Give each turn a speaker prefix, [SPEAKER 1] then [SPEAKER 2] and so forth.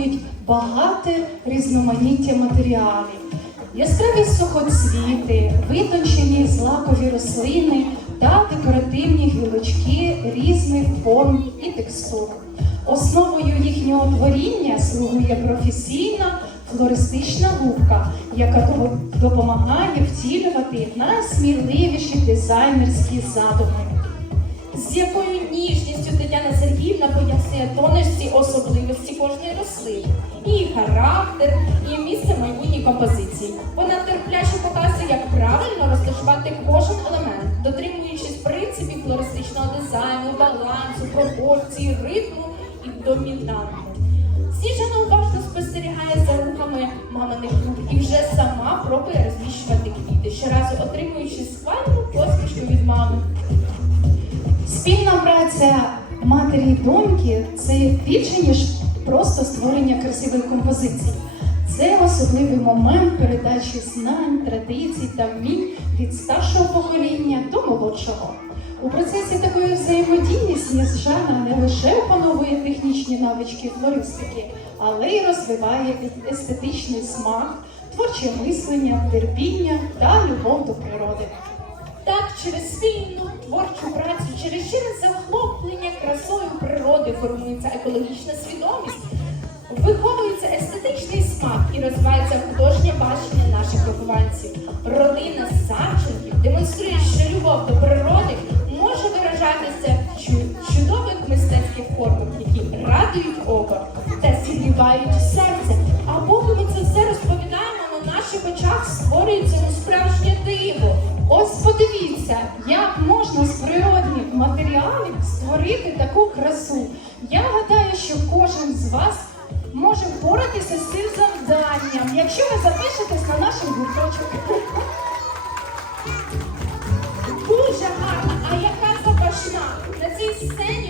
[SPEAKER 1] використовують багате різноманіття матеріалів. Яскраві сухоцвіти, витончені злакові рослини та декоративні гілочки різних форм і текстур. Основою їхнього творіння слугує професійна флористична губка, яка допомагає втілювати найсміливіші дизайнерські задуми.
[SPEAKER 2] З якою ніжністю Тетяна Сергіївна пояснює тонежці особливості кожної рослини, її характер і місце майбутньої композиції. Вона терпляче показує, як правильно розташувати кожен елемент, дотримуючись принципів флористичного дизайну, балансу, пропорції, ритму і домінанту. Сніжана уважно спостерігає за рухами маминих рук і вже сама пробує розміщувати квіти, щоразу отримуючи схвальну посмішку від мами.
[SPEAKER 1] Спільна праця матері і доньки це більше, ніж просто створення красивої композиції. Це особливий момент передачі знань, традицій та вмінь від старшого покоління до молодшого. У процесі такої взаємодії Сніжана не лише опановує технічні навички флористики, але й розвиває естетичний смак, творче мислення, терпіння та любов до природи.
[SPEAKER 2] Так, через спільну творчу працю, через захоплення красою природи формується екологічна свідомість, виховується естетичний смак і розвивається художнє бачення наших вихованців. Родина Савченків демонструє, що любов до природи може виражатися в чудових мистецьких формах, які радують око та зігрівають серце. А поки ми це все розповідаємо, на наших очах створюється справжнє диво.
[SPEAKER 1] Ось подивіться, як можна матеріалів створити таку красу. Я гадаю, що кожен з вас може впоратися з цим завданням, якщо ви запишетесь на наш гурточок.
[SPEAKER 2] Дуже гарна, а яка запашна! На цій сцені